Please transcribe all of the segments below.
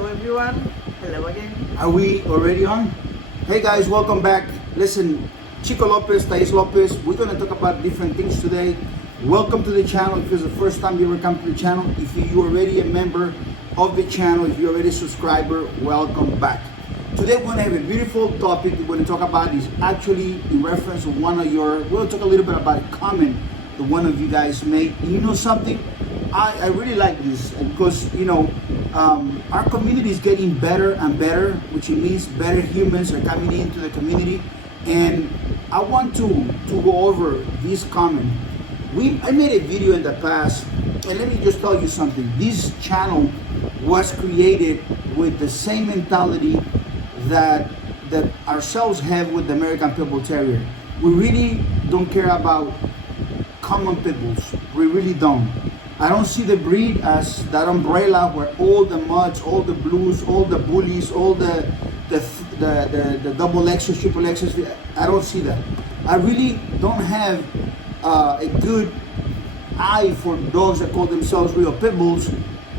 Hello everyone. Hello again. Are we already on? Hey guys, welcome back. Listen, Chico Lopez, Thais Lopez. We're going to talk about different things today. Welcome to the channel. If it's the first time you ever come to the channel, if you're already a member of the channel, if you're already a subscriber, welcome back. Today we're going to have a beautiful topic we're going to talk about. Is actually in reference to one of your, we'll talk a little bit about a comment that one of you guys made. And you know something? I really like this because, you know, our community is getting better and better, which means better humans are coming into the community. And I want to go over this comment. I made a video in the past, and let me just tell you something. This channel was created with the same mentality that ourselves have with the American Pit Bull Terrier. We really don't care about common pit bulls. We really don't. I don't see the breed as that umbrella where all the muds, all the blues, all the bullies, all the double X's, triple X's. I don't see that. I really don't have a good eye for dogs that call themselves real pit bulls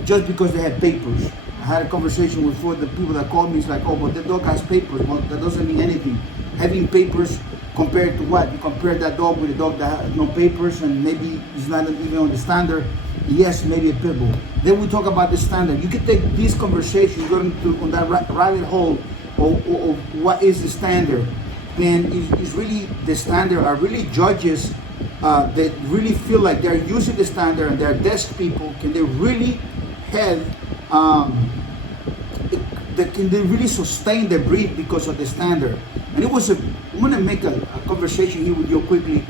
just because they have papers. I had a conversation with four of the people that called me. It's like, oh, but the dog has papers. Well, that doesn't mean anything. Having papers compared to what? You compare that dog with a dog that has no papers and maybe is not even on the standard. Yes, maybe a pit bull. Then we talk about the standard. You can take this conversation, go on that rabbit hole of what is the standard. And it's really the standard are really judges that really feel like they're using the standard and they're desk people. Can they really have, can they really sustain the breed because of the standard? And it was I'm going to make a conversation here with you quickly.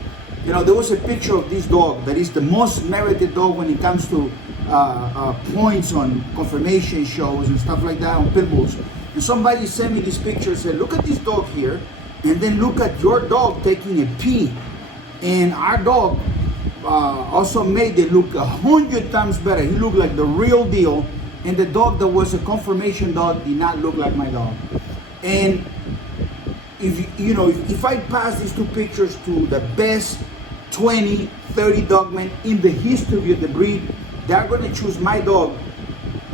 You know, there was a picture of this dog that is the most merited dog when it comes to points on confirmation shows and stuff like that on pit bulls. And somebody sent me this picture and said, look at this dog here, and then look at your dog taking a pee. And our dog also made it look 100 times better. He looked like the real deal. And the dog that was a confirmation dog did not look like my dog. And if I pass these two pictures to the best 20, 30 dogmen in the history of the breed, they're going to choose my dog,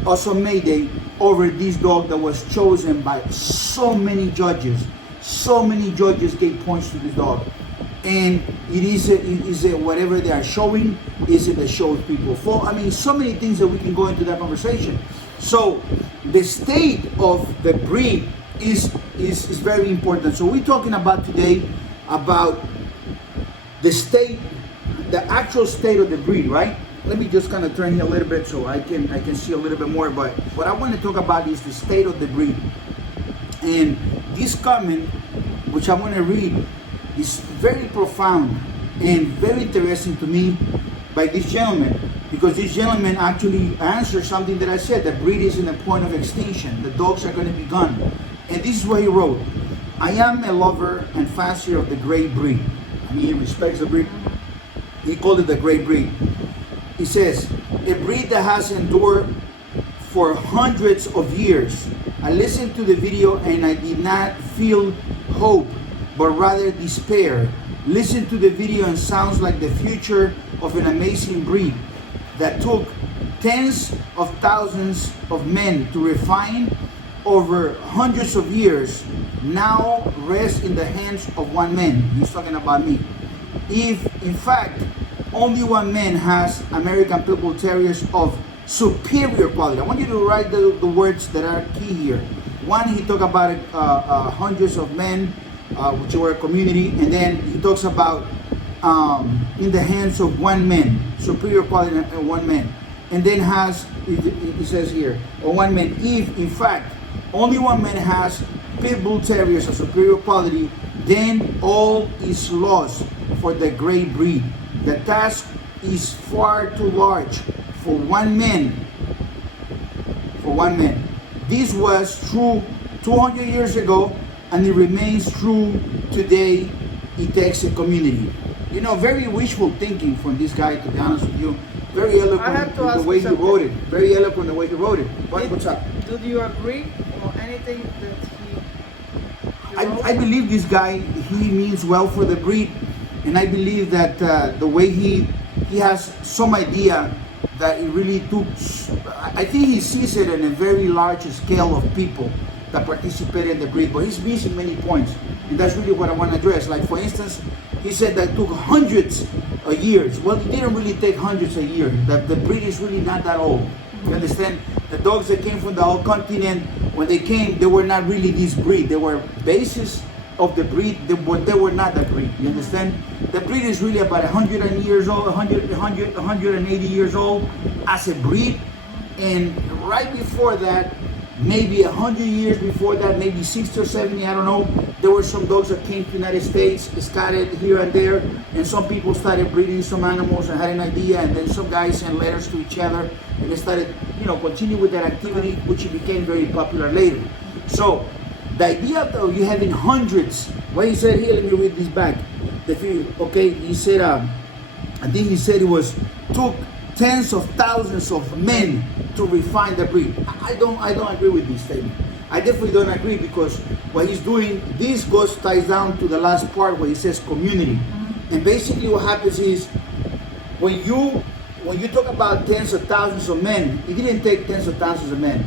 also Mayday, over this dog that was chosen by so many judges. So many judges gave points to this dog. And it is a whatever they are showing, is it the shows people for? I mean, so many things that we can go into that conversation. So the state of the breed is very important. So we're talking about today about the state, the actual state of the breed, right? Let me just kind of turn here a little bit so I can see a little bit more. But what I want to talk about is the state of the breed. And this comment, which I'm going to read, is very profound and very interesting to me by this gentleman, because this gentleman actually answered something that I said. The breed is in the point of extinction. The dogs are going to be gone. And this is what he wrote. I am a lover and fancier of the gray breed. I mean, he respects the breed. He called it the gray breed. He says, a breed that has endured for hundreds of years. I listened to the video and I did not feel hope, but rather despair. Listen to the video and sounds like the future of an amazing breed that took tens of thousands of men to refine over hundreds of years, now rests in the hands of one man. He's talking about me. If, in fact, only one man has American Pit Bull Terriers of superior quality. I want you to write the words that are key here. One, he talked about hundreds of men, which were a community, and then he talks about in the hands of one man, superior quality and one man. And then it says here, or one man, if, in fact, only one man has Pit Bull Terriers of superior quality, then all is lost for the gray breed. The task is far too large for one man. This was true 200 years ago, and it remains true today. It takes a community. You know, very wishful thinking from this guy, to be honest with you. Very eloquent the way he wrote it. Very eloquent the way he wrote it. What's up? Do you agree or anything that he wrote? I believe this guy, he means well for the breed. And I believe that the way he has some idea that it really took, I think he sees it in a very large scale of people that participated in the breed, but he's missing many points, and that's really what I want to address. Like for instance, he said that it took hundreds of years. Well, it didn't really take hundreds of years. The breed is really not that old. You understand? The dogs that came from the whole continent, when they came, they were not really this breed. They were basis of the breed, but they were not that breed. You understand? The breed is really about 100 years old, 180 years old as a breed. And right before that, maybe 100 years before that, maybe 60 or 70, I don't know, there were some dogs that came to the United States, scattered here and there, and some people started breeding some animals and had an idea, and then some guys sent letters to each other, and they started, continue with that activity, which became very popular later. So, the idea of you having hundreds, what he said here, let me read this back. Okay, he said, I think he said took tens of thousands of men to refine the breed. I don't agree with this statement. I definitely don't agree, because what he's doing, this ties down to the last part where he says community. And basically what happens is, when you talk about tens of thousands of men, it didn't take tens of thousands of men.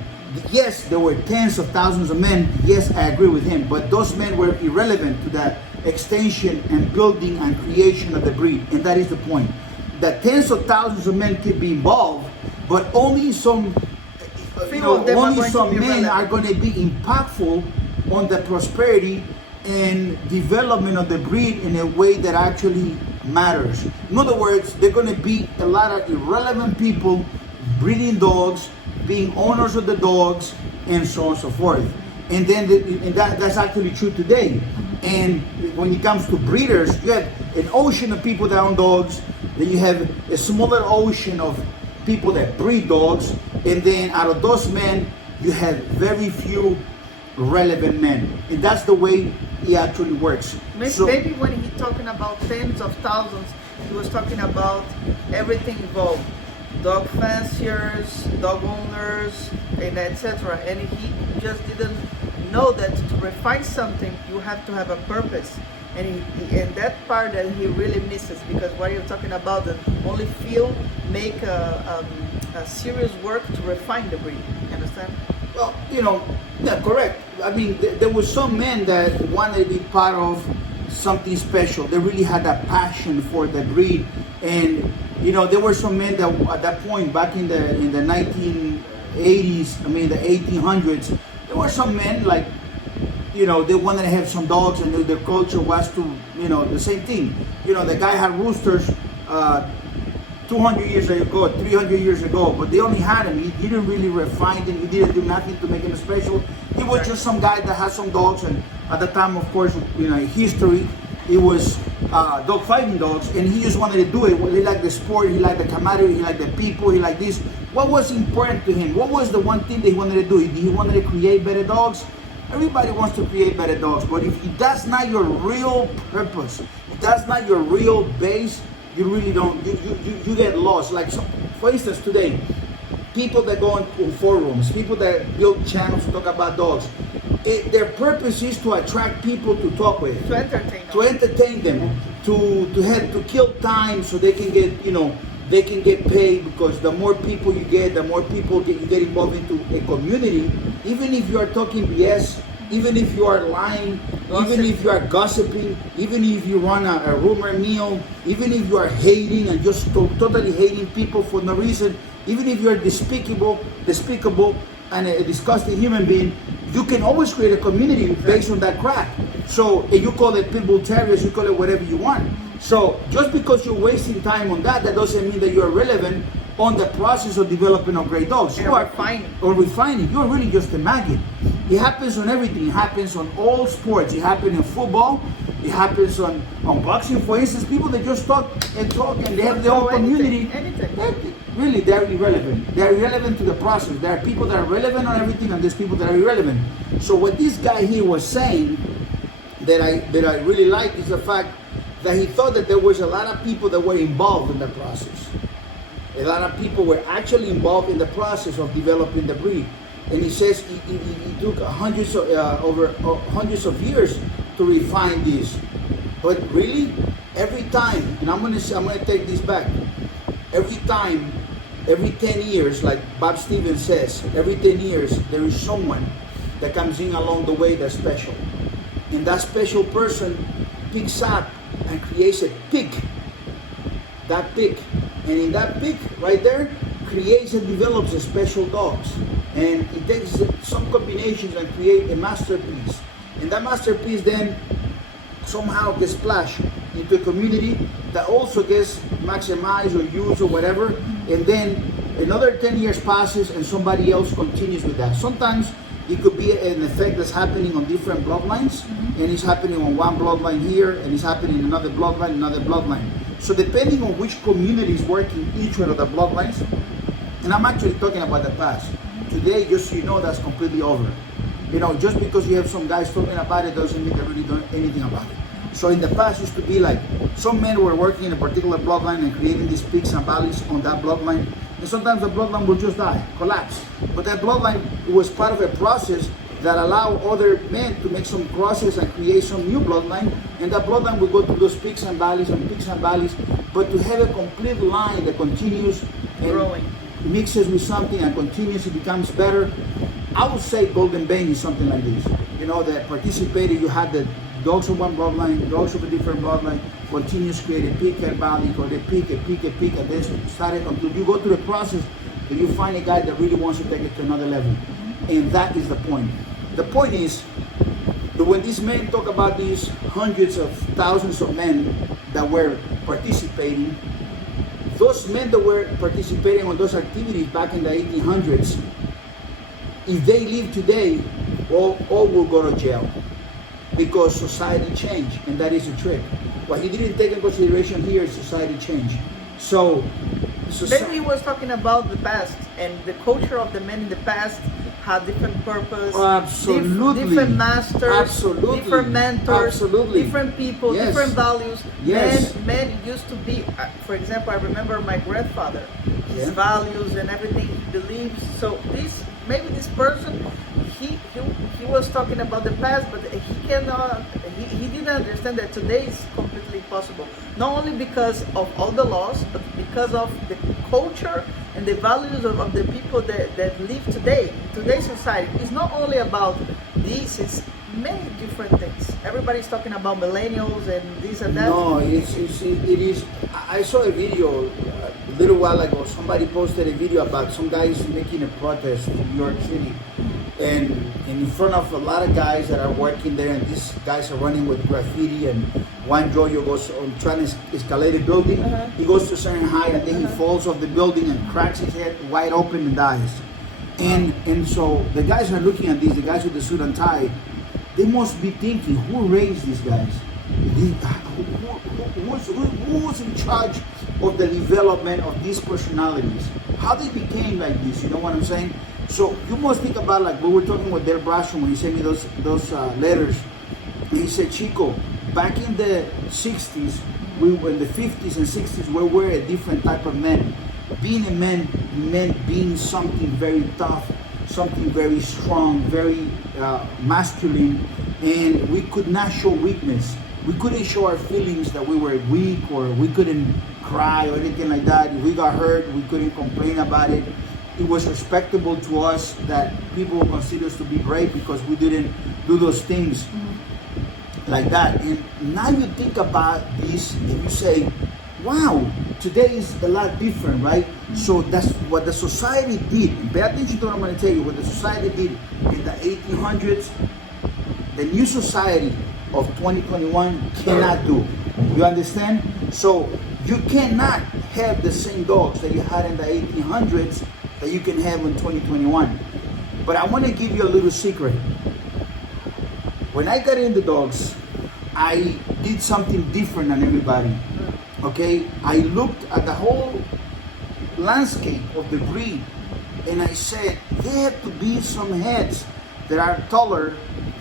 Yes, there were tens of thousands of men. Yes, I agree with him. But those men were irrelevant to that extension and building and creation of the breed. And that is the point. That tens of thousands of men could be involved, but only some men are going to be impactful on the prosperity and development of the breed in a way that actually matters. In other words, they're going to be a lot of irrelevant people breeding dogs, being owners of the dogs, and so on and so forth. And then that's actually true today. And when it comes to breeders, you have an ocean of people that own dogs. Then you have a smaller ocean of people that breed dogs. And then out of those men, you have very few relevant men. And that's the way it actually works. Maybe when he's talking about tens of thousands, he was talking about everything involved. Dog fanciers, dog owners, and etc. And he just didn't know that to refine something, you have to have a purpose. And that part that he really misses, because what you're talking about, that only few make a serious work to refine the breed. You understand? Well, yeah, correct. I mean, there were some men that wanted to be part of something special. They really had a passion for the breed. And there were some men that at that point, back in the 1980s, the 1800s, there were some men like, they wanted to have some dogs, and their culture was to, the same thing. The guy had roosters 200 years ago, 300 years ago, but they only had him. He didn't really refine them. He didn't do nothing to make him special. He was just some guy that had some dogs, and at the time, of course, history, it was dog fighting dogs, and he just wanted to do it. Well, he liked the sport, he liked the camaraderie, he liked the people, he liked this. What was important to him? What was the one thing that he wanted to do? He wanted to create better dogs. Everybody wants to create better dogs, but if that's not your real purpose, if that's not your real base, you really don't, you get lost. Like, for instance, today, people that go on forums, people that build channels to talk about dogs, their purpose is to attract people to talk with, to entertain them, to kill time so they can get, they can get paid, because the more people you get, the more people you get involved into a community. Even if you are talking BS, even if you are lying, even if you are gossiping, even if you run a rumor mill, even if you are hating and just totally hating people for no reason, even if you are despicable and a disgusting human being, you can always create a community based on that crap. So you call it pit bull terriers, you call it whatever you want. So just because you're wasting time on that doesn't mean that you're relevant on the process of developing a great dog. You are refining. You're really just a maggot. It happens on everything. It happens on all sports. It happens in football. It happens on boxing, for instance. People that just talk and they have their own community. Anything. Really, they're irrelevant. They're irrelevant to the process. There are people that are relevant on everything, and there's people that are irrelevant. So what this guy here was saying that I really like is the fact that he thought that there was a lot of people that were involved in the process. A lot of people were actually involved in the process of developing the breed. And he says he took hundreds of years to refine this. But really, every time, and I'm gonna take this back, every time every 10 years, like Bob Stevens says, every 10 years, there is someone that comes in along the way that's special. And that special person picks up and creates a pick. That pick. And in that pick right there, creates and develops a special dogs. And it takes some combinations and create a masterpiece. And that masterpiece then somehow gets splashed into a community that also gets maximized or used or whatever. And then another 10 years passes and somebody else continues with that. Sometimes it could be an effect that's happening on different bloodlines, and it's happening on one bloodline here, and it's happening in another bloodline. So depending on which community is working each one of the bloodlines, and I'm actually talking about the past. Today, just so you know, that's completely over. You know, just because you have some guys talking about it doesn't mean they're really doing anything about it. So in the past, it used to be like some men were working in a particular bloodline and creating these peaks and valleys on that bloodline. And sometimes the bloodline will just die, collapse. But that bloodline was part of a process that allowed other men to make some crosses and create some new bloodline. And that bloodline will go through those peaks and valleys and peaks and valleys. But to have a complete line that continues and growing, mixes with something and continuously becomes better, I would say Golden Bane is something like this. You know, that participated, you had the dogs of one bloodline, dogs of a different bloodline, continues create a peak and valley, or they peak, and then started until you go through the process that you find a guy that really wants to take it to another level. And that is the point. The point is that when these men talk about these hundreds of thousands of men that were participating, those men that were participating on those activities back in the 1800s, if they live today, all will go to jail because society changed, and that is the trick. What he didn't take in consideration here is society change. So then he was talking about the past and the culture of the men in the past had different purpose, absolutely, different masters, absolutely, different mentors, absolutely, different people, yes, different values. Yes. Men used to be, for example, I remember my grandfather, his yeah, values and everything he believes. So maybe this person, he was talking about the past, but he cannot, he didn't understand that today is completely possible. Not only because of all the laws, but because of the culture and the values of the people that live today, today's society. It's not only about this, it's many different things. Everybody's talking about millennials and this and that. No, it is. I saw a video a little while ago. Somebody posted a video about some guys making a protest in New York City, and in front of a lot of guys that are working there, and these guys are running with graffiti, and one Jojo goes on trying to escalate a building. He goes to a certain height, and then he falls off the building and cracks his head wide open and dies. And so the guys are looking at this, the guys with the suit and tie, they must be thinking, who raised these guys? Who's in charge of the development of these personalities? How they became like this, you know what I'm saying? So you must think about, like we were talking with Del Brasco when he sent me those letters. And he said, Chico, back in the 60s, we were in the 50s and 60s, we were a different type of men. Being a man meant being something very tough, something very strong, very masculine, and we could not show weakness. We couldn't show our feelings that we were weak, or we couldn't cry or anything like that. If we got hurt, we couldn't complain about it. It was respectable to us that people would consider us to be brave because we didn't do those things like that. And now you think about this and you say, wow, today is a lot different, right? So that's what the society did. Pay attention to what I'm going to tell you. What the society did in the 1800s, the new society of 2021 cannot do. You understand? So you cannot have the same dogs that you had in the 1800s that you can have in 2021. But I want to give you a little secret. When I got into dogs, I did something different than everybody. Okay, I looked at the whole landscape of the breed and I said there have to be some heads that are taller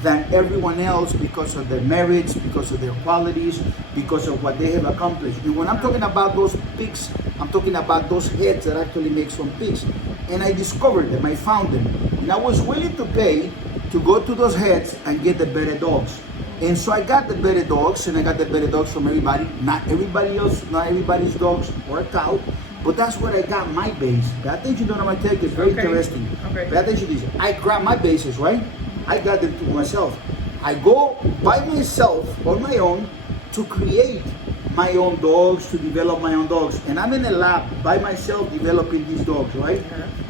than everyone else because of their merits, because of their qualities, because of what they have accomplished. And when I'm talking about those picks, I'm talking about those heads that actually make some picks. And I discovered them, I found them. And I was willing to pay to go to those heads and get the better dogs. And so I got the better dogs, and I got the better dogs from everybody. Not everybody else, not everybody's dogs worked out. But that's where I got my base. Pay attention to what I'm going to tell you. It's very interesting. Okay. Pay attention to this. I grab my bases, right? I got them to myself. I go by myself on my own to create my own dogs, to develop my own dogs. And I'm in a lab by myself developing these dogs, right?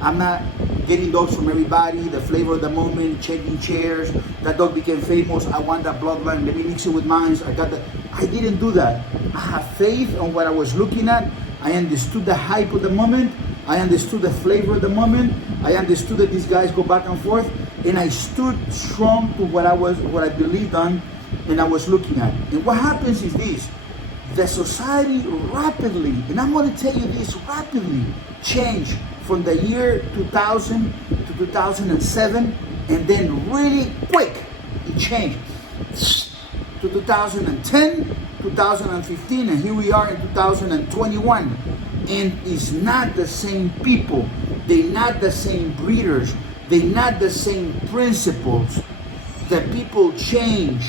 I'm not getting dogs from everybody, the flavor of the moment, changing chairs. That dog became famous. I want that bloodline. Let me mix it with mine. I didn't do that. I have faith on what I was looking at. I understood the hype of the moment. I understood the flavor of the moment. I understood that these guys go back and forth. And I stood strong to what I believed on and I was looking at. And what happens is this. The society rapidly, and I'm going to tell you this, rapidly changed from the year 2000 to 2007, and then really quick it changed to 2010, 2015, and here we are in 2021. And it's not the same people, they're not the same breeders, they're not the same principles. The people change.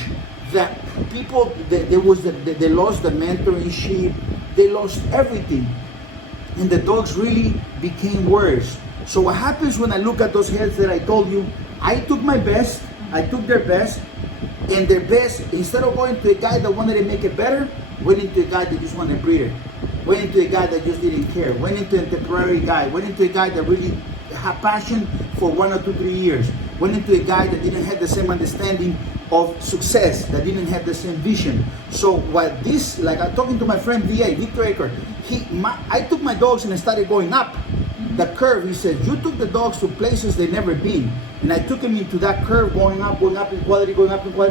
That people, they lost the mentorship, they lost everything, and the dogs really became worse. So what happens when I look at those heads that I told you, I took my best, I took their best, and their best, instead of going to a guy that wanted to make it better, went into a guy that just wanted a breeder, went into a guy that just didn't care, went into a temporary guy, went into a guy that really had passion for 1 or 2, 3 years, went into a guy that didn't have the same understanding of success, that didn't have the same vision. So what this, like I'm talking to my friend Victor Aker, I took my dogs and I started going up the curve. He said, you took the dogs to places they've never been. And I took him into that curve, going up in quality,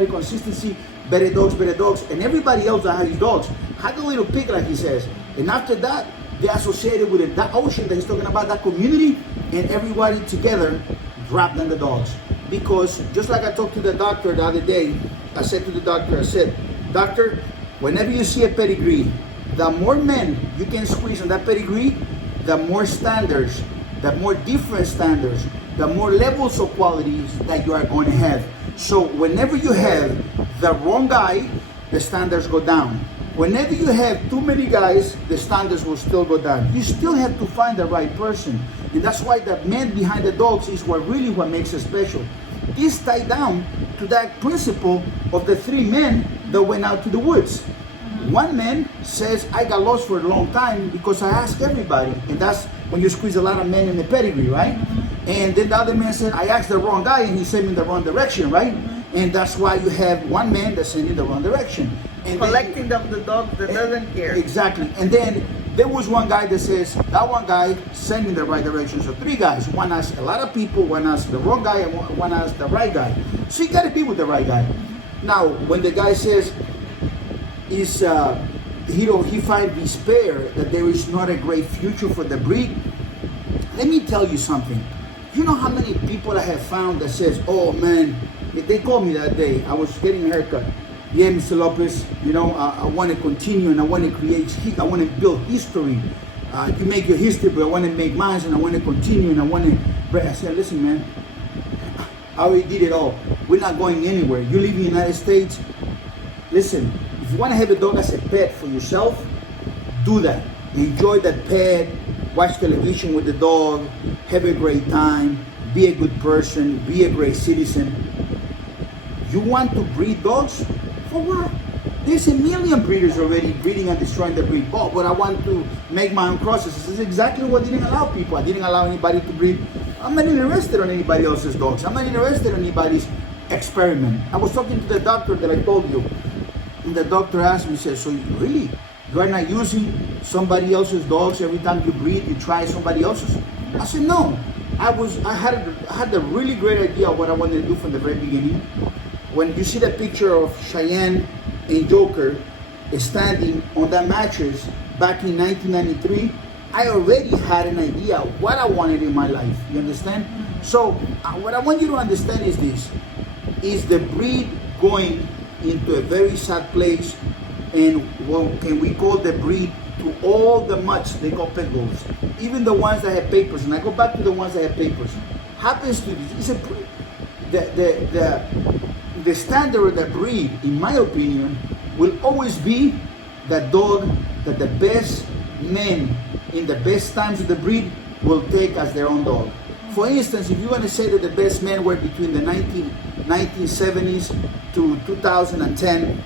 consistency, better dogs. And everybody else that had his dogs had a little pick, like he says. And after that, they associated with it, that ocean that he's talking about, that community, and everybody together dropped on the dogs. Because just like I talked to the doctor the other day, I said to the doctor, I said, doctor, whenever you see a pedigree, the more men you can squeeze on that pedigree, the more standards, the more different standards, the more levels of qualities that you are going to have. So whenever you have the wrong guy, the standards go down. Whenever you have too many guys, the standards will still go down. You still have to find the right person. And that's why the man behind the dogs is what makes it special. It's tied down to that principle of the 3 men that went out to the woods. One man says, I got lost for a long time because I asked everybody. And that's when you squeeze a lot of men in the pedigree, right? And then the other man said, I asked the wrong guy and he sent me in the wrong direction, right? And that's why you have one man that's sent in the wrong direction. And collecting the dogs that doesn't care. Exactly. And then there was one guy that says, that one guy sent me in the right direction. So 3 guys, one asked a lot of people, one asked the wrong guy, and one asked the right guy. So you got to be with the right guy. Now, when the guy says, he finds despair that there is not a great future for the breed, let me tell you something. You know how many people I have found that says, oh man, they called me that day, I was getting a haircut. Yeah, Mr. Lopez, you know, I want to continue and I want to create, I want to build history. You make your history, but I want to make mine and I want to continue and I want to, I said, listen man, I already did it all. We're not going anywhere. You live in the United States. Listen, if you want to have a dog as a pet for yourself, do that. Enjoy that pet, watch television with the dog, have a great time, be a good person, be a great citizen. You want to breed dogs? For what? There's a million breeders already breeding and destroying the breed. Oh, but I want to make my own crosses. This is exactly what didn't allow people. I didn't allow anybody to breed. I'm not interested in anybody else's dogs. I'm not interested in anybody's experiment. I was talking to the doctor that I told you. And the doctor asked me, he said, so really, you are not using somebody else's dogs every time you breed, you try somebody else's? I said, no. I had a really great idea of what I wanted to do from the very beginning. When you see the picture of Cheyenne and Joker standing on that mattress back in 1993, I already had an idea of what I wanted in my life. You understand? So what I want you to understand is this. Is the breed going into a very sad place, and what can we call the breed to all the mutts they call pit bulls, even the ones that have papers, and I go back to the ones that have papers, happens to this, the standard of the breed, in my opinion, will always be the dog that the best men in the best times of the breed will take as their own dog. For instance, if you want to say that the best men were between the 1970s to 2010,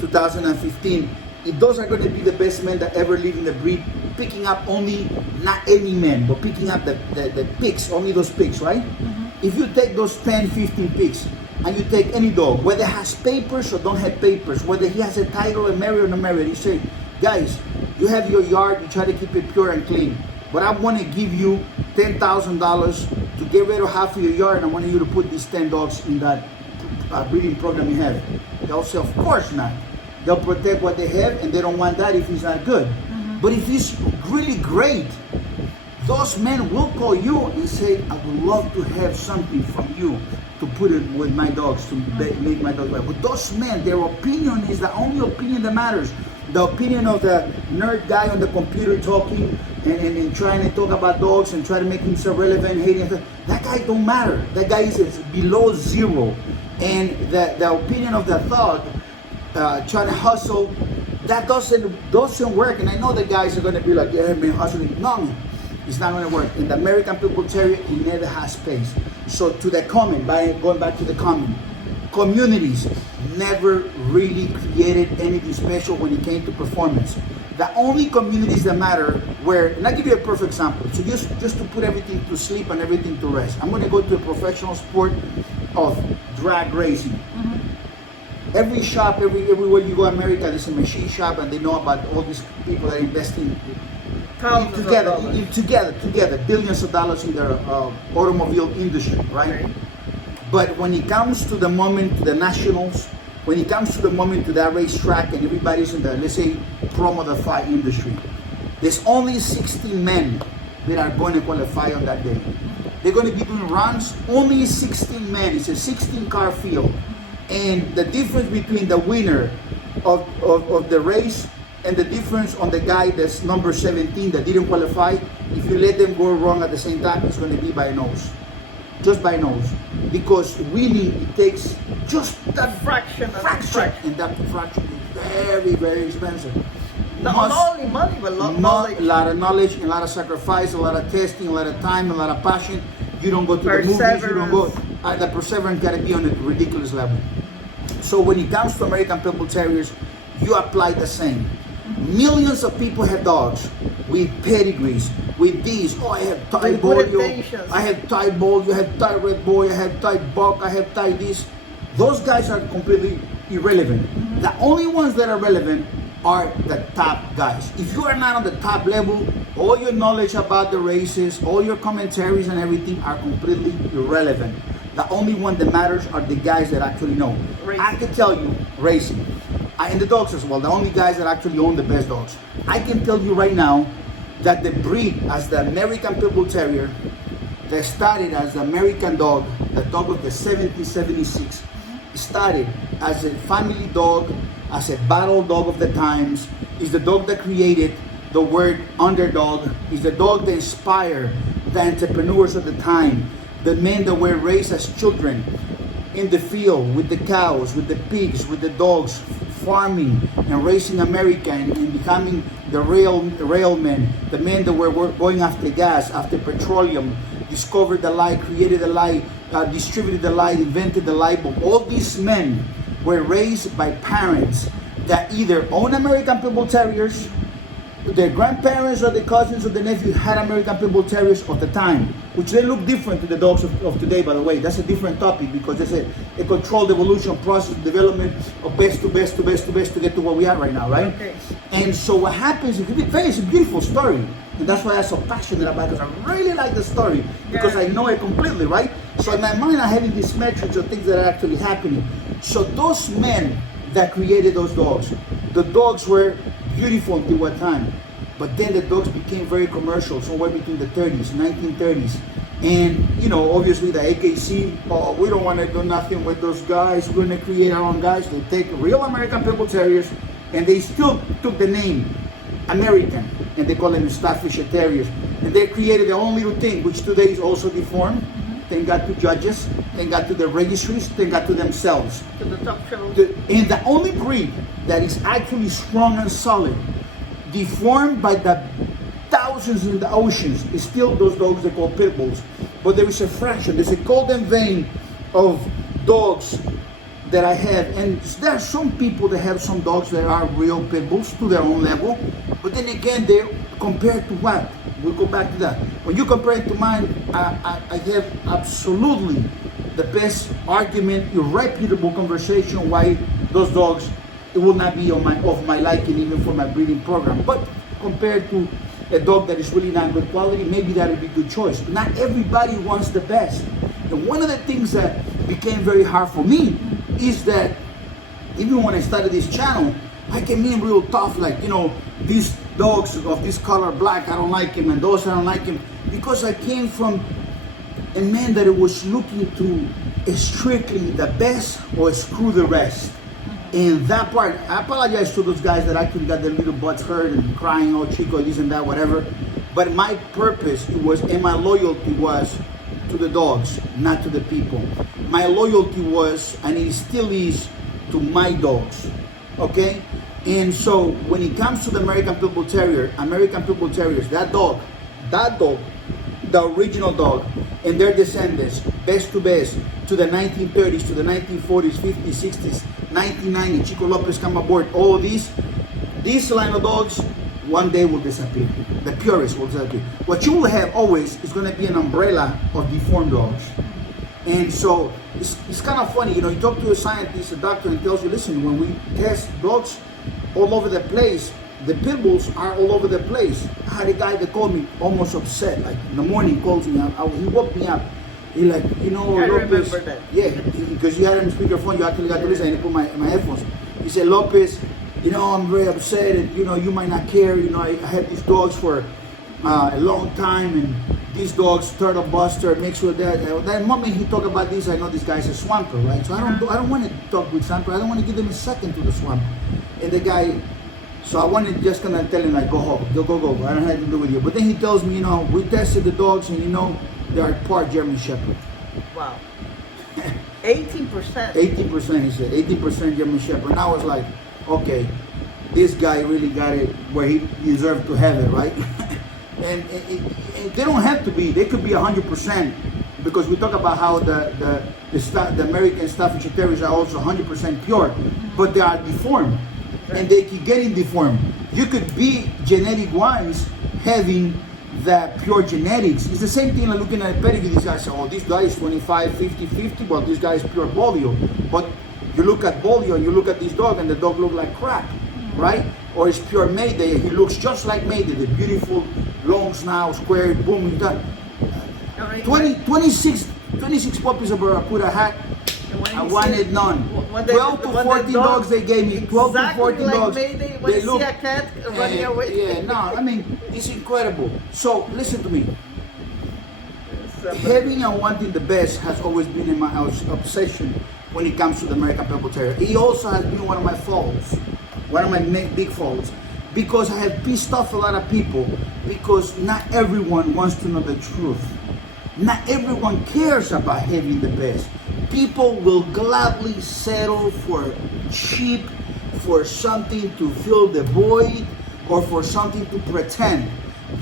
2015, if those are going to be the best men that ever lived in the breed, picking up only, not any men, but picking up the picks, only those picks, right? If you take those 10, 15 picks, and you take any dog, whether it has papers or don't have papers, whether he has a title, a married or not married, you say, guys, you have your yard, you try to keep it pure and clean, but I want to give you $10,000 to get rid of half of your yard, and I want you to put these 10 dogs in that breeding program you have. They'll say, of course not. They'll protect what they have, and they don't want that if he's not good. But if he's really great, those men will call you and say, I would love to have something from you to put it with my dogs, to make my dogs better. But those men, their opinion is the only opinion that matters. The opinion of the nerd guy on the computer talking and trying to talk about dogs and try to make himself relevant, hating, that guy don't matter. That guy is below zero. And the opinion of the thug trying to hustle, that doesn't work. And I know the guys are going to be like, yeah, man, hustling. No, man, it's not going to work. In the American Pit Bull Terrier, it never has space. So to the comment, going back to the comment, communities never really created anything special when it came to performance. The only communities that matter were, and I'll give you a perfect example. So just to put everything to sleep and everything to rest. I'm going to go to a professional sport of drag racing. Every shop, everywhere you go in America, there's a machine shop, and they know about all these people that are investing together, billions of dollars in their automobile industry, right? But when it comes to the moment, to the nationals, when it comes to the moment to that racetrack, and everybody's in the, let's say, pro modify industry, there's only 16 men that are going to qualify on that day. They're going to be doing runs, only 16 men. It's a 16-car field. And the difference between the winner of the race and the difference on the guy that's number 17 that didn't qualify, if you let them go wrong at the same time, it's going to be by nose. Just by nose. Because really, it takes just that fraction. And that fraction is very, very expensive. Not only money, but a lot of knowledge. A lot of knowledge, a lot of sacrifice, a lot of testing, a lot of time, a lot of passion. You don't go to the movies, you don't go. The perseverance got to be on a ridiculous level. So when it comes to American Pit Bull Terriers, you apply the same. Millions of people have dogs with pedigrees, with these. Oh, I have Thai Bolio, I have Thai Bolio, I have Thai Red Boy, I have Thai Buck, I have Thai this. Those guys are completely irrelevant. The only ones that are relevant are the top guys. If you are not on the top level, all your knowledge about the races, all your commentaries and everything are completely irrelevant. The only one that matters are the guys that actually know. Racing. I can tell you, racing, and the dogs as well, the only guys that actually own the best dogs. I can tell you right now that the breed as the American Pit Bull Terrier that started as the American dog, the dog of the 1776, started as a family dog, as a battle dog of the times, is the dog that created the word underdog, is the dog that inspired the entrepreneurs of the time, the men that were raised as children in the field with the cows, with the pigs, with the dogs, farming and raising America and becoming the rail men, the men that were going after gas, after petroleum, discovered the light, created the light, distributed the light, invented the light bulb. All these men were raised by parents that either own American Pit Bull Terriers, their grandparents or the cousins or the nephew had American Pit Bull Terriers of the time, which they look different to the dogs of today, by the way. That's a different topic because there's a controlled evolution process, development of best to best to best to best to get to where we are right now, right? Okay. And so what happens, it's a beautiful story. And that's why I'm so passionate about it, because I really like the story, because I know it completely, right? So in my mind, I'm having these metrics of things that are actually happening. So those men that created those dogs, the dogs were beautiful until what time? But then the dogs became very commercial, somewhere between the 30s, 1930s. And, you know, obviously the AKC, oh, we don't want to do nothing with those guys. We're going to create our own guys. They take real American Pit Bull Terriers, and they still took the name American, and they call them Staffordshire Terriers. And they created their own little thing, which today is also deformed. Thank God to judges, thank God to the registries, thank God to themselves. To the top shows. And the only breed that is actually strong and solid, deformed by the thousands in the oceans. It's still those dogs they call pit bulls. But there is a fraction. There's a golden vein of dogs that I have, and there are some people that have some dogs that are real pit bulls to their own level, but then again, they're compared to what? We'll go back to that. When you compare it to mine, I have absolutely the best argument, irreputable conversation why those dogs, it will not be of my liking even for my breeding program. But compared to a dog that is really not good quality, maybe that would be a good choice. But not everybody wants the best. And one of the things that became very hard for me is that even when I started this channel, I came in real tough, like, you know, these dogs of this color, black, I don't like him, and those I don't like him, because I came from a man that was looking to strictly the best or screw the rest. And that part, I apologize to those guys that actually got their little butts hurt and crying, oh Chico, this and that, whatever. But my purpose was, and my loyalty was to the dogs, not to the people. My loyalty was, and it still is, to my dogs, okay? And so when it comes to the American Pit Bull Terrier, American Pit Bull Terriers, that dog, the original dog, and their descendants, best to the 1930s, to the 1940s, 50s, 60s, 1990, Chico Lopez come aboard, all these line of dogs, one day will disappear. The purists will disappear. What you will have always is going to be an umbrella of deformed dogs. And so it's kind of funny, you know, you talk to a scientist, a doctor, and tells you, listen, when we test dogs all over the place, the pit bulls are all over the place. I had a guy that called me almost upset, like in the morning, calls me, he woke me up. He like, you know, I Lopez, remember that. yeah, because you had it on speakerphone, you actually got to listen, and he put my headphones. He said, Lopez, you know, I'm very upset, and you know, you might not care, you know, I had these dogs for a long time, and these dogs, turtle buster, mixed with that. That moment he talked about this, I know this guy's a swamper, right? So I don't want to talk with swamper. I don't want to give them a second to the swamp. And the guy, so I wanted just kind of tell him like, go home, go. I don't have to do with you. But then he tells me, you know, we tested the dogs, and you know, they are part German Shepherd. Wow. 18%. 18%, he said, 18% German Shepherd. And I was like, okay, this guy really got it where he deserved to have it, right? And they don't have to be. They could be 100%, because we talk about how the American Staffordshire Terriers are also 100% pure, but they are deformed, and they keep getting deformed. You could be genetic-wise having the pure genetics. It's the same thing like looking at a pedigree. These guys say, oh, this guy is 25, 50, 50, but this guy is pure Bolio. But you look at Bolio and you look at this dog, and the dog looks like crap, right? Or it's pure Mayday, he looks just like Mayday, the beautiful long snout, square, boom, done. 26 puppies of Barracuda hat. I wanted none. 12 to 14 dogs they gave me. 12 to 14 like dogs. Mayday, when you see a cat running away. Yeah, no, I mean, it's incredible. So, listen to me. Having and wanting the best has always been in my obsession when it comes to the American Pit Bull Terrier. It also has been one of my faults, one of my big faults, because I have pissed off a lot of people, because not everyone wants to know the truth. Not everyone cares about having the best. People will gladly settle for cheap, for something to fill the void, or for something to pretend.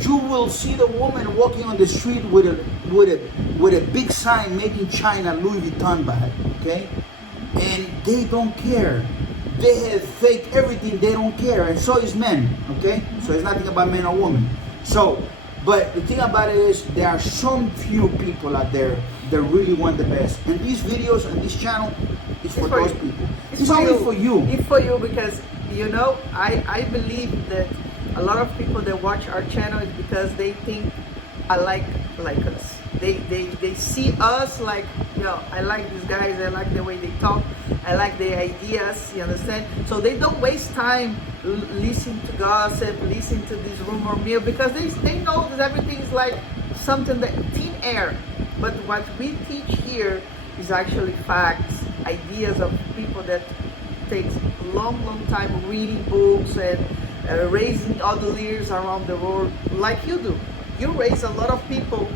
You will see the woman walking on the street with a big sign made in China, Louis Vuitton bag, okay? And they don't care. They have fake everything, they don't care, and so is men, okay? So it's nothing about men or women. So, but the thing about it is, there are some few people out there that really want the best. And these videos and this channel is for those people. It's only for you. It's for you, because, you know, I believe that a lot of people that watch our channel is because they think I like us. They see us like, you know, I like these guys, I like the way they talk, I like their ideas, you understand? So they don't waste time listening to gossip, listening to this rumor mill, because they know that everything is like something that thin air. But what we teach here is actually facts, ideas of people that takes long time reading books and raising other leaders around the world like you do. You raise a lot of people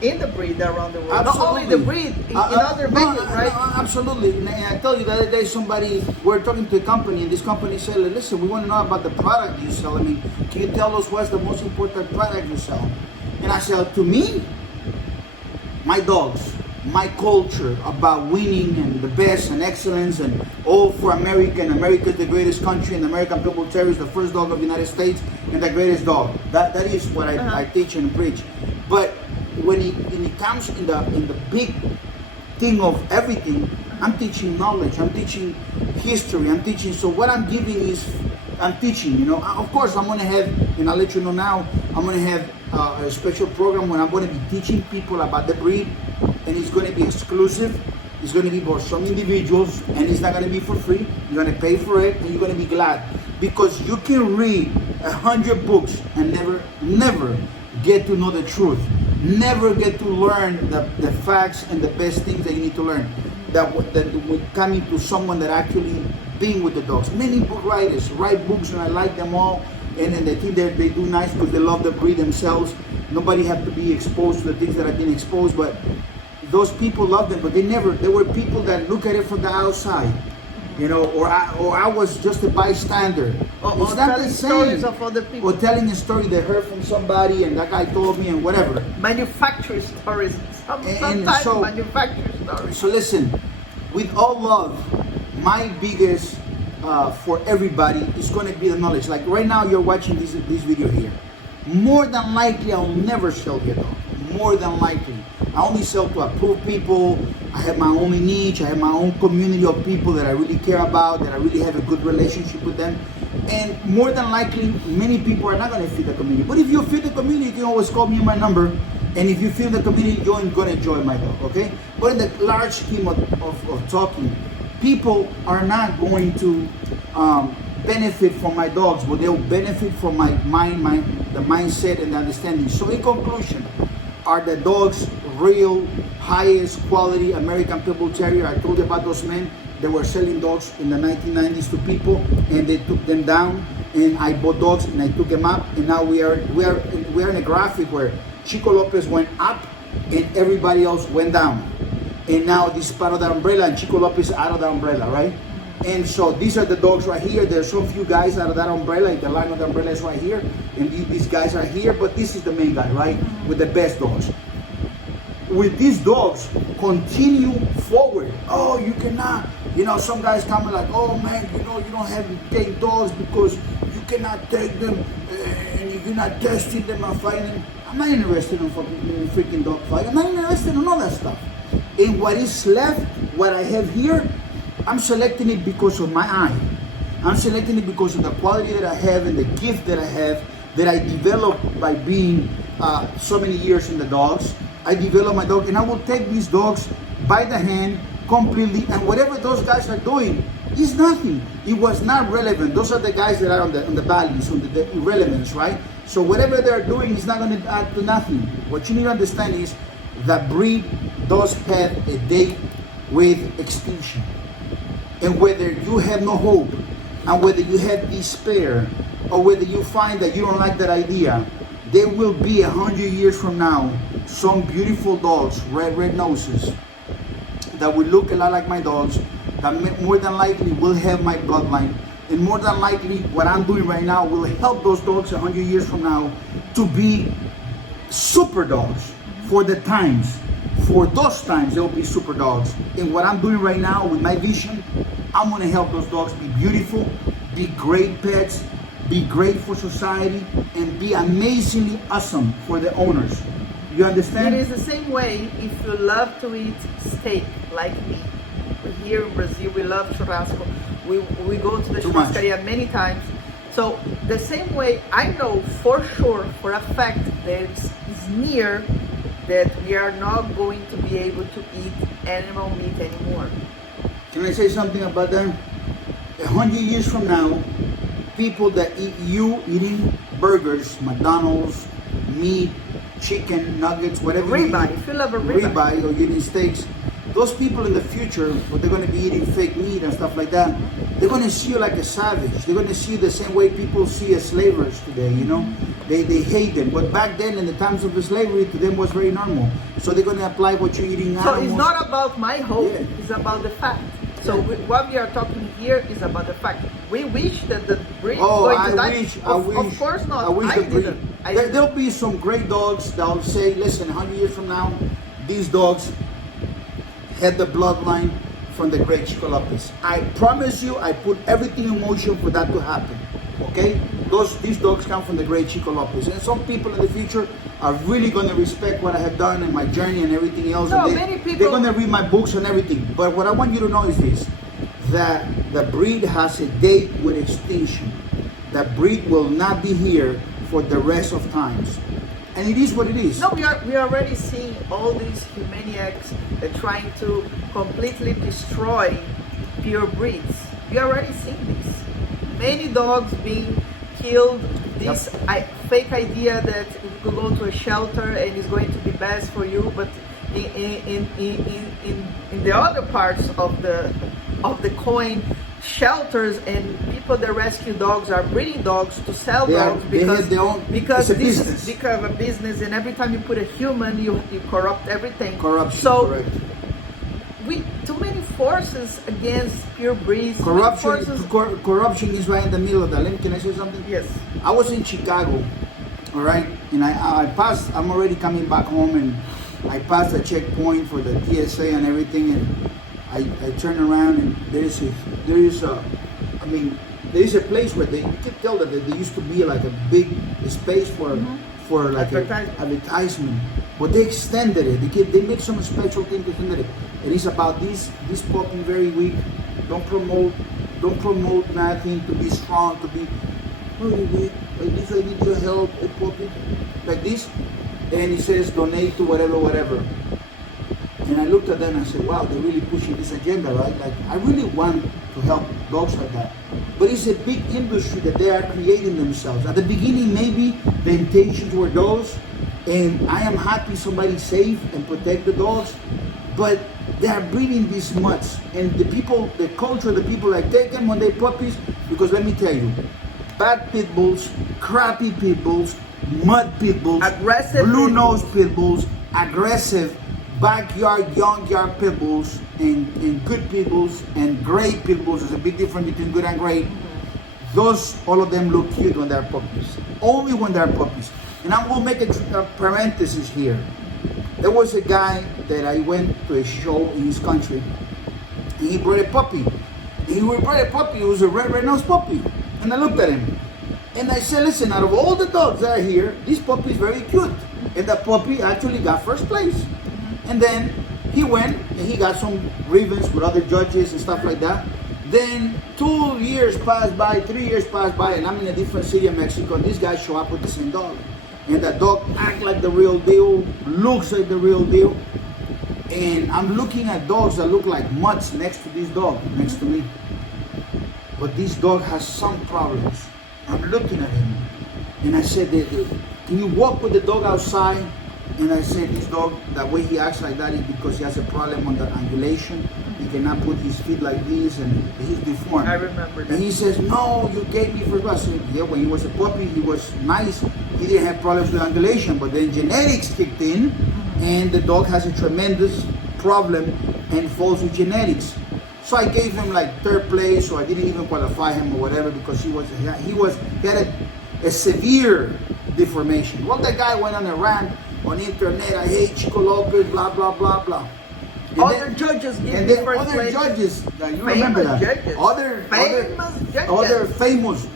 in the breed around the world. Not only the breed, in other venues, right? Absolutely. And I tell you, the other day we're talking to a company, and this company said, listen, we want to know about the product you sell. I mean, can you tell us what's the most important product you sell? And I said, to me, my dogs, my culture about winning and the best and excellence and all for America, and America's the greatest country, and American Pit Bull Terrier is the first dog of the United States and the greatest dog. That is what I teach and preach. But when it comes in the big thing of everything, I'm teaching knowledge, I'm teaching history, I'm teaching. So what I'm giving is, I'm teaching, you know. Of course, I'm going to have, and I'll let you know now, I'm going to have a special program when I'm going to be teaching people about the breed, and it's going to be exclusive. It's going to be for some individuals, and it's not going to be for free. You're going to pay for it, and you're going to be glad, because you can read 100 books and never get to know the truth, never get to learn the facts and the best things that you need to learn. That would coming to someone that actually being with the dogs. Many book writers write books, and I like them all, and they think that they do nice because they love the breed themselves. Nobody have to be exposed to the things that I've been exposed, but those people love them, but there were people that look at it from the outside, you know, or I was just a bystander. Or telling stories of other people. Or telling a story they heard from somebody, and that guy told me, and whatever. Manufacturer stories. Sometimes manufacturer stories. So listen, with all love, my biggest for everybody is going to be the knowledge. Like right now, you're watching this video here. More than likely, I'll never sell your dog. More than likely. I only sell to approved people. I have my own niche. I have my own community of people that I really care about, that I really have a good relationship with them. And more than likely, many people are not going to fit the community. But if you fit the community, you can always call me on my number. And if you fit the community, you're going to enjoy my dog, okay? But in the large scheme of talking, people are not going to benefit from my dogs, but they'll benefit from my mind, the mindset and the understanding. So in conclusion, are the dogs real, highest quality American Pit Bull Terrier? I told you about those men that were selling dogs in the 1990s to people, and they took them down, and I bought dogs and I took them up, and now we are in a graphic where Chico Lopez went up and everybody else went down. And now this is part of the umbrella, and Chico Lopez out of the umbrella, right? And so these are the dogs right here. There's so few guys out of that umbrella. The line of the umbrella is right here, and these guys are here, but this is the main guy, right? With the best dogs. With these dogs, continue forward. Oh, you cannot, you know, some guys come like, oh man, you know, you don't have to take dogs because you cannot take them, and if you're not testing them and fighting them. I'm not interested in freaking dog fight. I'm not interested in all that stuff. And what is left, what I have here, I'm selecting it because of my eye. I'm selecting it because of the quality that I have and the gift that I have, that I developed by being so many years in the dogs. I developed my dog, and I will take these dogs by the hand completely, and whatever those guys are doing is nothing. It was not relevant. Those are the guys that are on the valleys, on the irrelevance, right? So whatever they're doing is not going to add to nothing. What you need to understand is that breed does have a date with extinction. And whether you have no hope, and whether you have despair, or whether you find that you don't like that idea, there will be 100 years from now some beautiful dogs, red noses, that will look a lot like my dogs, that more than likely will have my bloodline, and more than likely what I'm doing right now will help those dogs 100 years from now to be super dogs for the times. For those times, they'll be super dogs. And what I'm doing right now with my vision, I'm going to help those dogs be beautiful, be great pets, be great for society, and be amazingly awesome for the owners. You understand? It is the same way if you love to eat steak, like me. Here in Brazil, we love churrasco. We go to the churrascaria many times. So the same way, I know for sure, for a fact, that it's near that we are not going to be able to eat animal meat anymore. Can I say something about that? 100 years from now, people that eat you eating burgers, McDonald's, meat, chicken, nuggets, whatever Ribeye, you eat, if you love a ribeye. Or eating steaks, those people in the future, when they're going to be eating fake meat and stuff like that, they're going to see you like a savage. They're going to see you the same way people see us slavers today, you know? They hate them. But back then, in the times of the slavery, to them was very normal. So they're going to apply what you're eating. So it's not about my hope, Yeah. it's about the fact. So what we are talking here is about the fact. We wish that the breed is going to die. Of course not. I wish the breed. didn't. There'll be some great dogs that'll say, listen, 100 years from now, these dogs had the bloodline from the great Chico Lopez. I promise you, I put everything in motion for that to happen. Okay? These dogs come from the great Chico Lopez. And some people in the future are really going to respect what I have done and my journey and everything else. No, and many people... They're going to read my books and everything. But what I want you to know is this, that the breed has a date with extinction. The breed will not be here for the rest of times. And it is what it is. No, we are already seeing all these humaniacs trying to completely destroy pure breeds. We are already seeing this. Many dogs being killed. This fake idea that you could go to a shelter and it's going to be best for you, but in the other parts of the coin, shelters and people that rescue dogs are breeding dogs to sell dogs because this has become a business, and every time you put a human, you corrupt everything. Corruption, so, correct. Too many forces against pure breeds. Corruption is right in the middle of that. Can I say something? Yes. I was in Chicago, all right, and I passed. I'm already coming back home, and I passed the checkpoint for the TSA and everything, and I turn around, and there is a place where you can tell that there used to be like a big space for like advertisement, but they extended it. They made some special thing to extend it. And it's about this puppy very weak. Don't promote nothing. To be strong, to be very weak. Like this, I need your help. A puppy like this, and it says donate to whatever. And I looked at them and I said, wow, they're really pushing this agenda, right? Like, I really want to help dogs like that. But it's a big industry that they are creating themselves. At the beginning, maybe the intentions were those, and I am happy somebody save and protect the dogs, but they are breeding these mutts. And the culture, the people like take them when they're puppies, because let me tell you, bad pit bulls, crappy pit bulls, mud pit bulls, aggressive blue-nose-pit bulls, aggressive, backyard, yard pit bulls, and good pit bulls, and great pit bulls. There's a big difference between good and great. Those, all of them look cute when they're puppies. Only when they're puppies. And I will make a parenthesis here. There was a guy that I went to a show in his country, and he brought a puppy. It was a red-nosed puppy. And I looked at him, and I said, listen, out of all the dogs that are here, this puppy is very cute. And the puppy actually got first place. And then he went and he got some grievance with other judges and stuff like that. Then 2 years passed by, 3 years passed by, and I'm in a different city of Mexico, and this guy show up with the same dog. And that dog acts like the real deal, looks like the real deal. And I'm looking at dogs that look like mutts next to this dog, next to me. But this dog has some problems. I'm looking at him, and I said, can you walk with the dog outside? And I said, this dog, that way he acts like that is because he has a problem on the angulation. He cannot put his feet like this, and he's deformed. I remember that. And he says, no, you gave me first class. I said, yeah, when he was a puppy, he was nice. He didn't have problems with angulation, but then genetics kicked in, and the dog has a tremendous problem and falls with genetics. So I gave him like third place, so I didn't even qualify him or whatever because he had a severe deformation. Well, that guy went on a rant on internet. I hate Chico Lopez, blah blah blah blah. Other judges give me first place. Judges, you remember that? Judges. Other famous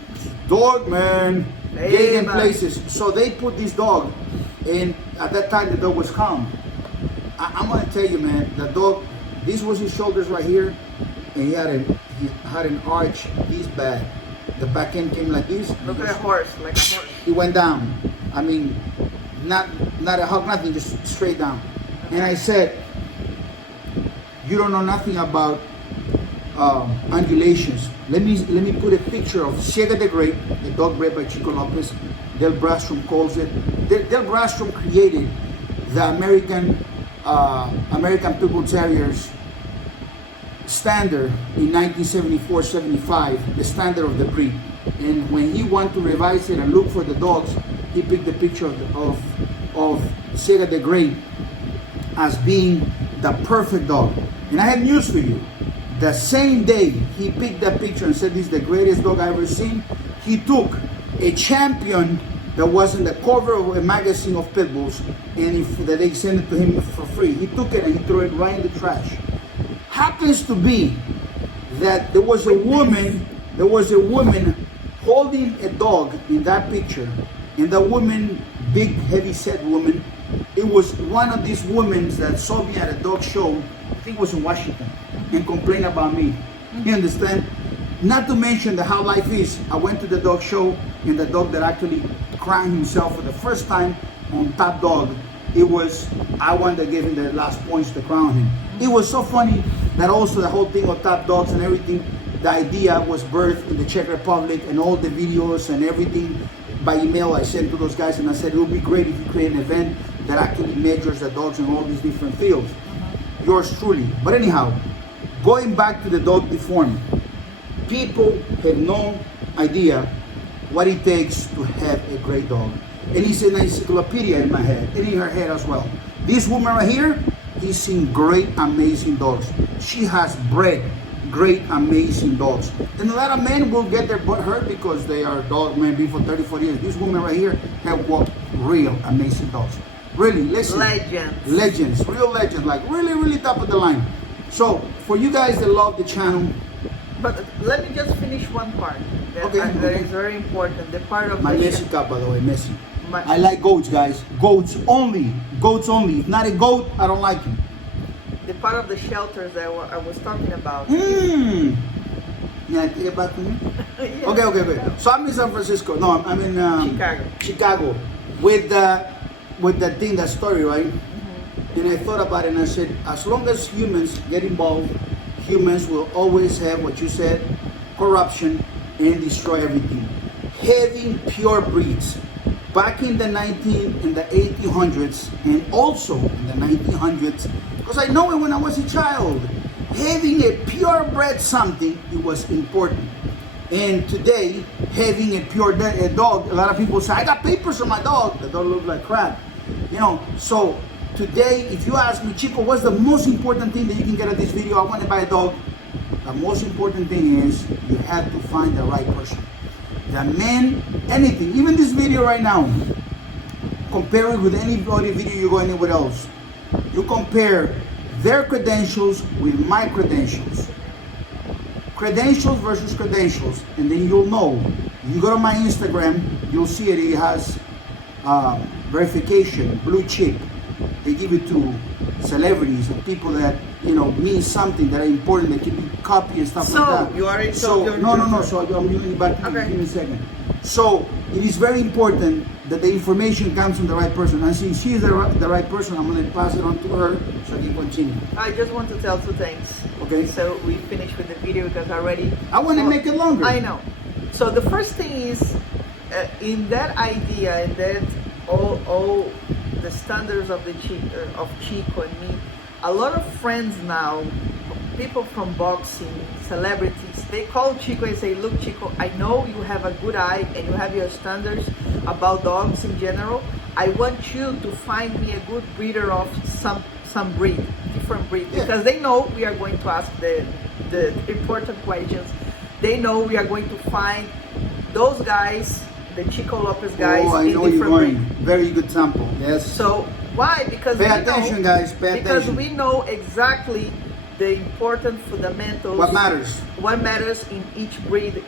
dog man gave him places. So they put this dog, and at that time the dog was calm. I'm gonna tell you, man, the dog. This was his shoulders right here, and he had an arch this bad. The back end came like this. Look at a horse, like a horse. He went down. I mean, not a hug, nothing, just straight down. And I said, you don't know nothing about undulations. Let me put a picture of Ciega the Great, the dog bred by Chico Lopez. Del Brastrom calls it. Del Brastrom created the American Pit Bull Terriers standard in 1974-75, the standard of the breed. And when he wanted to revise it and look for the dogs, he picked the picture of Sega the Great as being the perfect dog. And I have news for you. The same day he picked that picture and said this is the greatest dog I ever seen, he took a champion that was in the cover of a magazine of pit bulls, and that they sent it to him for free. He took it and he threw it right in the trash. Happens to be that there was a woman holding a dog in that picture, and the woman, big heavy set woman, it was one of these women that saw me at a dog show, I think it was in Washington, and complained about me. You understand? Not to mention that how life is. I went to the dog show, and the dog that actually crowned himself for the first time on top dog, it was I one that gave him the last points to crown him. It was so funny that also the whole thing of top dogs and everything, the idea was birthed in the Czech Republic, and all the videos and everything by email I sent to those guys, and I said it would be great if you create an event that actually measures the dogs in all these different fields. Yours truly. But anyhow, going back to the dog deformity, people have no idea what it takes to have a great dog. And it's an encyclopedia in my head, and in her head as well. This woman right here is seen great, amazing dogs. She has bred great, amazing dogs. And a lot of men will get their butt hurt because they are dog maybe for 30, 40 years. This woman right here have walked real amazing dogs. Really, listen. Legends. Legends, real legends, like really, really top of the line. So, for you guys that love the channel, but let me just finish one part that is very important. The part of my the Messi cup, by the way, Messi. I like goats, guys. Goats only. Goats only. If not a goat, I don't like him. The part of the shelters that I was talking about. Yeah, take it back to me. Yeah. Okay. So I'm in San Francisco. No, I'm in Chicago. With the thing, that story, right? And I thought about it and I said, as long as humans get involved, humans will always have what you said, corruption, and destroy everything. Having pure breeds. Back in the 1800s, and also in the 1900s, because I know it when I was a child, having a purebred something, it was important. And today, having a pure dog, a lot of people say, I got papers on my dog. The dog looks like crap. You know, so today, if you ask me, Chico, what's the most important thing that you can get out of this video? I want to buy a dog. The most important thing is you have to find the right person. The man, anything, even this video right now, compare it with any other video you go anywhere else. You compare their credentials with my credentials. Credentials versus credentials, and then you'll know. You go to my Instagram, you'll see it. It has verification, blue chip. They give it to celebrities and people that mean something, that are important, that can be copied and stuff like that. So you already no. So I'm doing it back. Okay. Give me a second. So it is very important that the information comes from the right person. And since she is the right person, I'm going to pass it on to her so I can continue. I just want to tell two things. Okay. So we finished with the video because I want to make it longer. I know. So the first thing is, in that idea, and that all the standards of Chico and me, a lot of friends now, people from boxing, celebrities, they call Chico and say, look Chico, I know you have a good eye and you have your standards about dogs in general. I want you to find me a good breeder of some breed, different breed, because they know we are going to ask the important questions. They know we are going to find those guys, the Chico Lopez guys. Oh, I know you're going. Very good sample. Yes. So why? Because pay attention, guys. Pay attention. Because we know exactly the important fundamentals. What matters? What matters in each breed.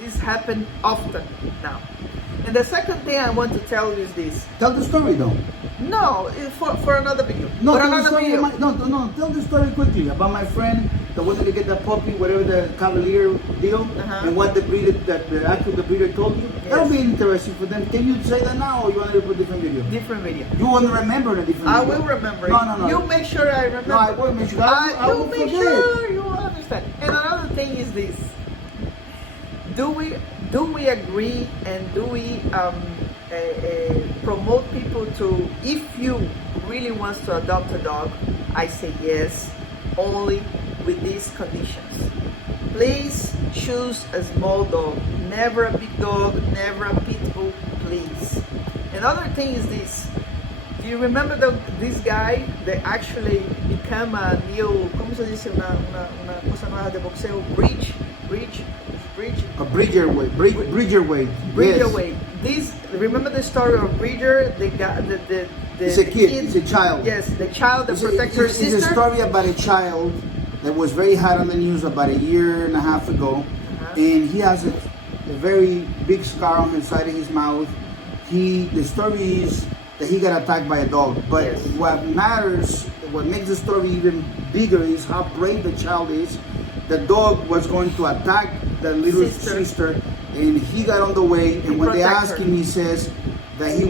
This happens often now. And the second thing I want to tell you is this. Tell the story though. No, for another video. No, for tell another the story. video. No. Tell the story quickly about my friend that wanted to get that puppy, whatever the Cavalier deal, and what the breeder, the breeder told you. Yes. That'll be interesting for them. Can you say that now, or you want to do a different video? Different video. You want to remember the different video? I will remember. No. You make sure I remember. No, I will make sure. I will make forget. sure you will understand. And another thing is this: do we agree and do we promote people to, if you really want to adopt a dog, I say yes, only with these conditions. Please choose a small dog, never a big dog, never a pit bull, please. Another thing is this. Do you remember this guy that actually became a new, como se dice, una cosa nueva de boxeo, bridge. A Bridgerweight. Bridgerweight. This, remember the story of Bridger? The guy, the it's a kid. It's a child. Yes, the child that protects her sister. It's a story about a child that was very hot on the news about a year and a half ago, and he has a very big scar on the side of his mouth. The story is that he got attacked by a dog. But yes. What matters, what makes the story even bigger is how brave the child is. The dog was going to attack the little sister, and he got on the way. And when they asked him, he says that he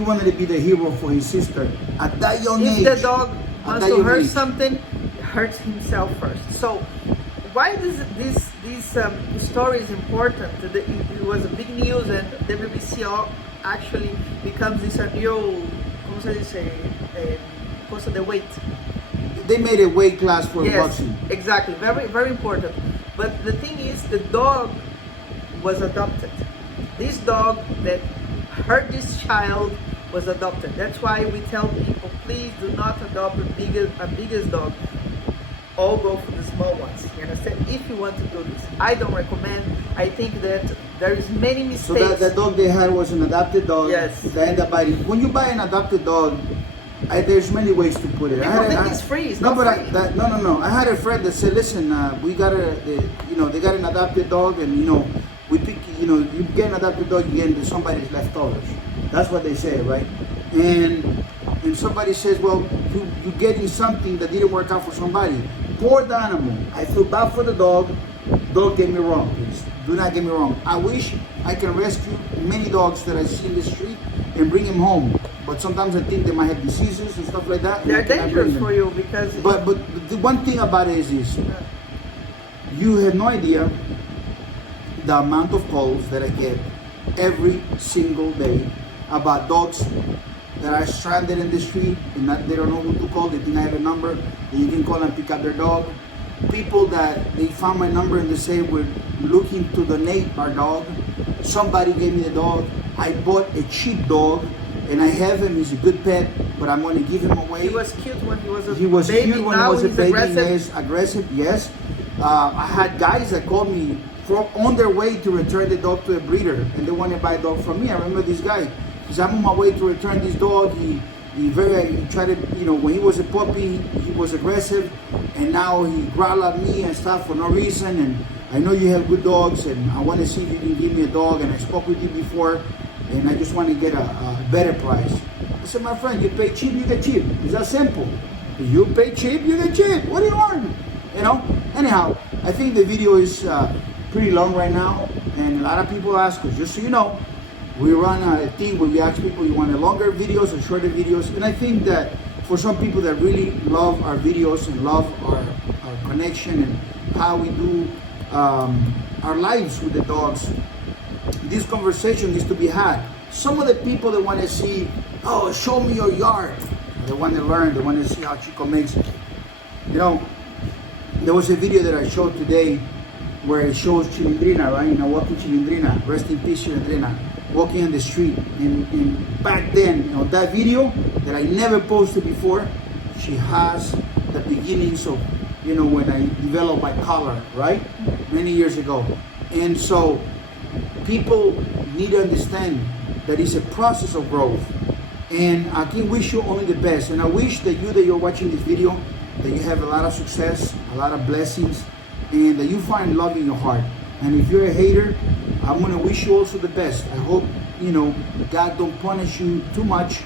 wanted to be the hero for his sister at that young age. If the dog wants to hurt something, hurts himself first. So why this story is important? It was a big news, and WBC actually becomes this a new, como se dice, cosa de weight. They made a weight class for boxing. Exactly, very, very important. But the thing is, the dog was adopted. This dog that hurt this child was adopted. That's why we tell people, please do not adopt a biggest dog. All go for the small ones. You understand? If you want to do this, I don't recommend. I think that there is many mistakes. So that dog they had was an adopted dog. Yes. That ended up biting. When you buy an adopted dog, there's many ways to put it. People think it's free. It's no, not but free. No. I had a friend that said, "Listen, we got they got an adopted dog, and we pick. You get an adopted dog, you get somebody's leftovers. That's what they say, right? And somebody says, well, you're getting something that didn't work out for somebody. Poor the animal. I feel bad for the dog. Don't get me wrong, please. Do not get me wrong. I wish I can rescue many dogs that I see in the street and bring them home. But sometimes I think they might have diseases and stuff like that. They're dangerous for you because... But the one thing about it is this. You have no idea the amount of calls that I get every single day about dogs that are stranded in the street and they don't know who to call. They think I have a number that you can call and pick up their dog. People that they found my number and they say we're looking to donate our dog. Somebody gave me the dog. I bought a cheap dog and I have him. He's a good pet, but I'm going to give him away. He was cute when he was a baby. He was cute when he was a baby. Aggressive. Aggressive, yes. I had guys that called me on their way to return the dog to a breeder, and they want to buy a dog from me. I remember this guy. He said, I'm on my way to return this dog. He tried to, when he was a puppy, he was aggressive, and now he growled at me and stuff for no reason. And I know you have good dogs, and I want to see if you can give me a dog. And I spoke with you before, and I just want to get a better price. I said, my friend, you pay cheap, you get cheap. It's that simple. You pay cheap, you get cheap. What do you want? Anyhow, I think the video is pretty long right now, and a lot of people ask us, just so you know, we run a thing where we ask people, you want longer videos or shorter videos? And I think that for some people that really love our videos and love our connection and how we do our lives with the dogs, this conversation needs to be had. Some of the people that want to see, oh, show me your yard, they want to learn, they want to see how Chico makes it. There was a video that I showed today where it shows Chilindrina, right? Walking Chilindrina, rest in peace Chilindrina, walking on the street. And back then, that video that I never posted before, she has the beginnings of, when I developed my collar, right? Many years ago. And so people need to understand that it's a process of growth. And I can wish you only the best. And I wish that you're watching this video, that you have a lot of success, a lot of blessings, and that you find love in your heart. And if you're a hater, I'm going to wish you also the best. I hope, God don't punish you too much,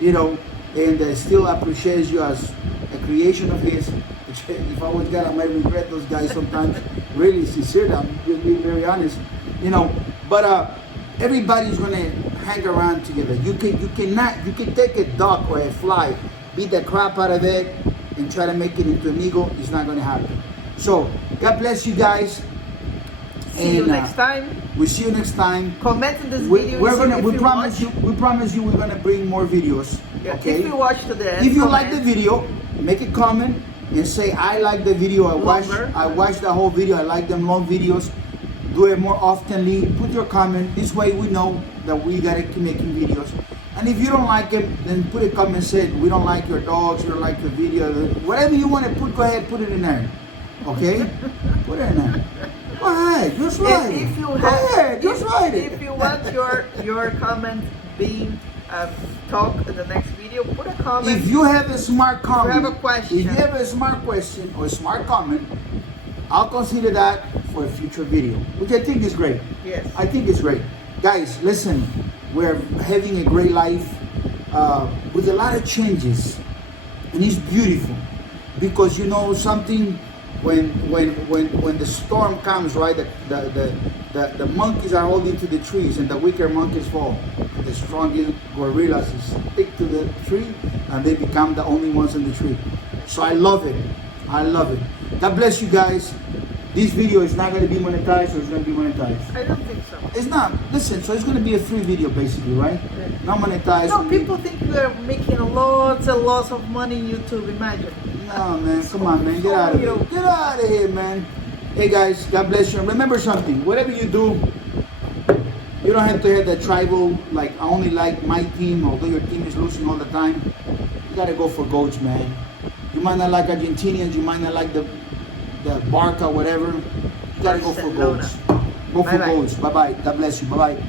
and still appreciates you as a creation of His. If I was God, I might regret those guys sometimes. Really sincere, I'm being very honest, But everybody's going to hang around together. You can take a duck or a fly, beat the crap out of it, and try to make it into an eagle. It's not going to happen. So, God bless you guys. See you next time. We'll see you next time. Comment in this video. We promise you we're gonna bring more videos. Yeah, okay? If you watch to the end, if you like the video, make a comment and say I like the video. I watched the whole video. I like them long videos. Do it more oftenly. Put your comment. This way we know that we gotta keep making videos. And if you don't like him, then put a comment, say we don't like your dogs, we don't like your video, whatever you want to put, go ahead, put it in there. Okay? Put it in there. Go ahead, just write it. If you Go have, ahead, just write it. If you want your comment being talked in the next video, put a comment. If you have a smart comment, have a question. if you have a smart question or a smart comment, I'll consider that for a future video, which I think is great. Yes. I think it's great. Guys, listen, we're having a great life with a lot of changes, and it's beautiful because you know something. When the storm comes, right, the monkeys are all into the trees and the weaker monkeys fall. And the strongest gorillas stick to the tree and they become the only ones in the tree. So I love it. I love it. God bless you guys. This video is not going to be monetized, or it's going to be monetized? I don't think so. It's not. Listen, so it's going to be a free video basically, right? Yeah. Not monetized. No, people think we're making lots and lots of money in YouTube, imagine. No, man, come on, man, get out of here. Get out of here, man. Hey, guys, God bless you. Remember something, whatever you do, you don't have to have that tribal, like, I only like my team, although your team is losing all the time. You got to go for goats, man. You might not like Argentinians, you might not like the Barca, whatever. You got to go for goats. Go for goats. Bye-bye. God bless you. Bye-bye.